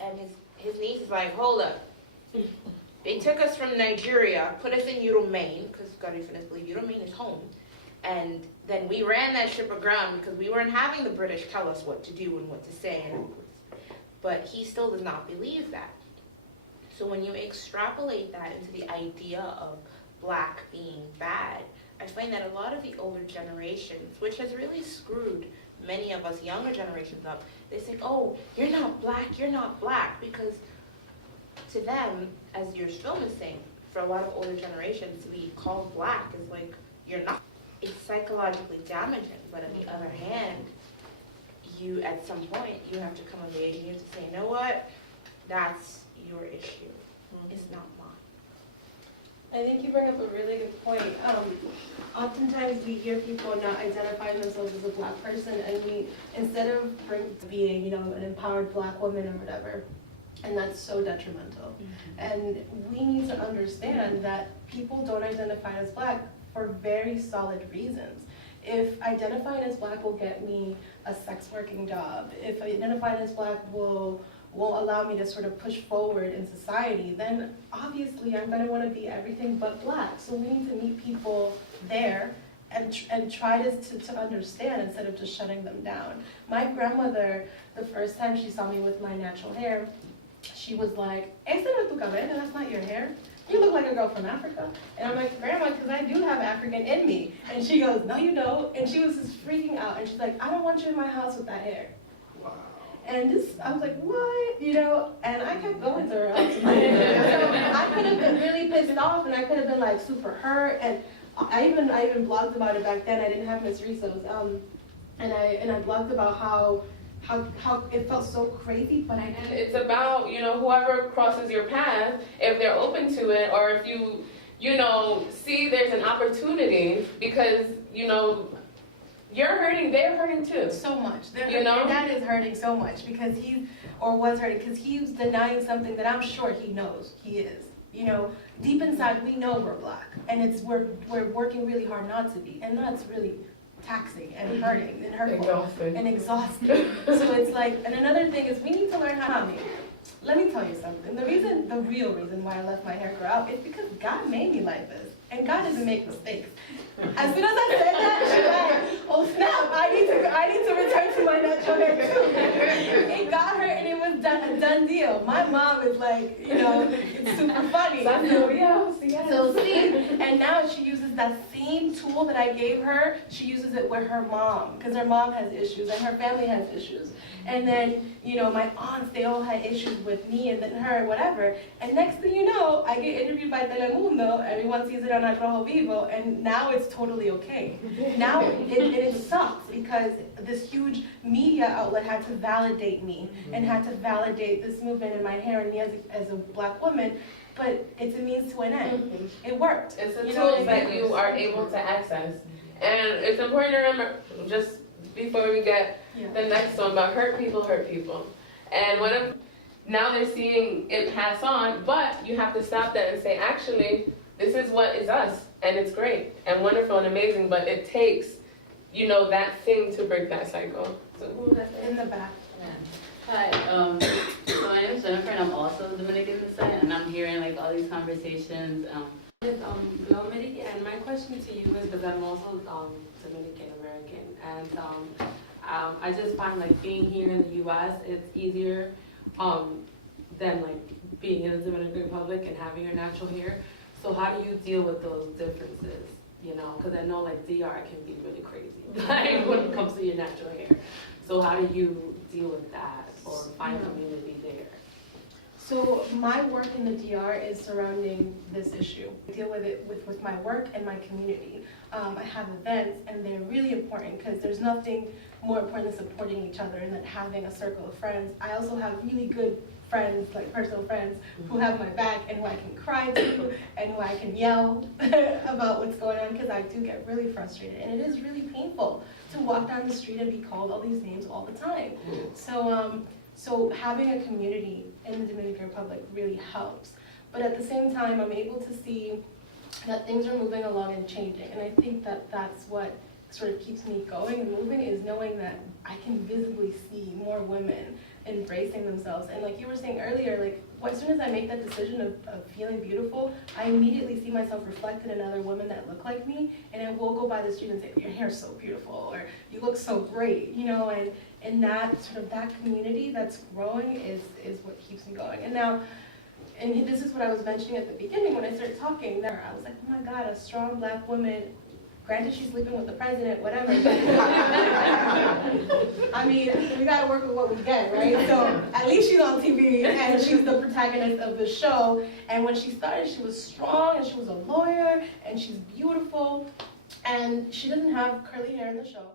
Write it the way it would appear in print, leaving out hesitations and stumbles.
and his niece is like, hold up. They took us from Nigeria, put us in Uromaine, because God Garifunas believe Uromaine is home. And then we ran that ship aground because we weren't having the British tell us what to do and what to say. But he still does not believe that. So when you extrapolate that into the idea of black being bad, I find that a lot of the older generations, which has really screwed many of us younger generations up, they say, oh, you're not black, because to them, as your film is saying, for a lot of older generations, to be called black is like, you're not. It's psychologically damaging, but on the other hand, you, at some point, you have to come of age and you have to say, you know what, that's your issue. It's not mine. I think you bring up a really good point. Oftentimes we hear people not identifying themselves as a black person, and we, instead of being, you know, an empowered black woman or whatever, and that's so detrimental. And we need to understand that people don't identify as black for very solid reasons. If identifying as black will get me a sex working job, if identifying as black will allow me to sort of push forward in society, then obviously I'm going to want to be everything but black. So we need to meet people there and try to understand instead of just shutting them down. My grandmother, the first time she saw me with my natural hair, she was like, "Ese no es tu cabello, that's not your hair. You look like a girl from Africa." And I'm like, "Grandma, because I do have African in me." And she goes, "No, you don't." And she was just freaking out. And she's like, "I don't want you in my house with that hair." Wow. And I was like, "What?" You know, and I kept going to her house with my hair. So I could have been really pissed off, and I could have been like super hurt. And I even blogged about it back then. I didn't have Miss Rizzo's. And I blogged about how it felt so crazy, but I didn't. It's about, you know, whoever crosses your path, if they're open to it, or if you know, see there's an opportunity, because, you know, you're hurting, they're hurting too. So much. You know? Your dad is hurting so much because was hurting because he's denying something that I'm sure he knows he is. You know, deep inside we know we're black, and we're working really hard not to be, and that's really taxing and hurting and hurtful and exhausting. So it's like, and another thing is we need to learn how to make. Let me tell you something. The real reason why I let my hair grow out is because God made me like this, and God doesn't make mistakes. As soon as I said that, she's like, "Oh snap! I need to return to my natural hair too." It got her, and it was a done deal. My mom is like, you know, it's super funny. So see, and now she uses that same tool that I gave her. She uses it with her mom, because her mom has issues and her family has issues. And then, you know, my aunts, they all had issues with me and then her, whatever. And next thing you know, I get interviewed by Telemundo. Everyone sees it on Al Rojo Vivo, and now it's totally okay. Now it sucks because this huge media outlet had to validate me and had to validate this movement in my hair and me as a black woman. But it's a means to an end. It worked. It's a tool that you are able to access. And it's important to remember, just before we get the next one, about hurt people. And now they're seeing it pass on, but you have to stop that and say, actually, this is what is us, and it's great and wonderful and amazing, but it takes, you know, that thing to break that cycle. So who was that in the back? Hi, so my name is Jennifer, and I'm also Dominican descent, and I'm hearing like all these conversations. With Dominican, and my question to you is, because I'm also Dominican American, and I just find like being here in the U.S. it's easier than like being in the Dominican Republic and having your natural hair. So how do you deal with those differences? You know, because I know like DR can be really crazy like when it comes to your natural hair. So how do you deal with that or find community there? So my work in the DR is surrounding this issue. I deal with it with my work and my community. I have events, and they're really important because there's nothing more important than supporting each other and than having a circle of friends. I also have really good friends, like personal friends, who have my back and who I can cry to and who I can yell about what's going on, because I do get really frustrated, and it is really painful to walk down the street and be called all these names all the time. So having a community in the Dominican Republic really helps. But at the same time, I'm able to see that things are moving along and changing. And I think that that's what sort of keeps me going and moving, is knowing that I can visibly see more women embracing themselves. And like you were saying earlier, like as soon as I make that decision of feeling beautiful, I immediately see myself reflected in other women that look like me, and I will go by the street and say, your hair's so beautiful, or you look so great, you know, and that sort of that community that's growing is what keeps me going. And now, and this is what I was mentioning at the beginning when I started talking there, I was like, oh my God, a strong Black woman, granted she's sleeping with the president, whatever. I mean, we gotta work with what we get, right? So at least she's on TV and she's the protagonist of the show. And when she started, she was strong and she was a lawyer and she's beautiful. And she doesn't have curly hair in the show.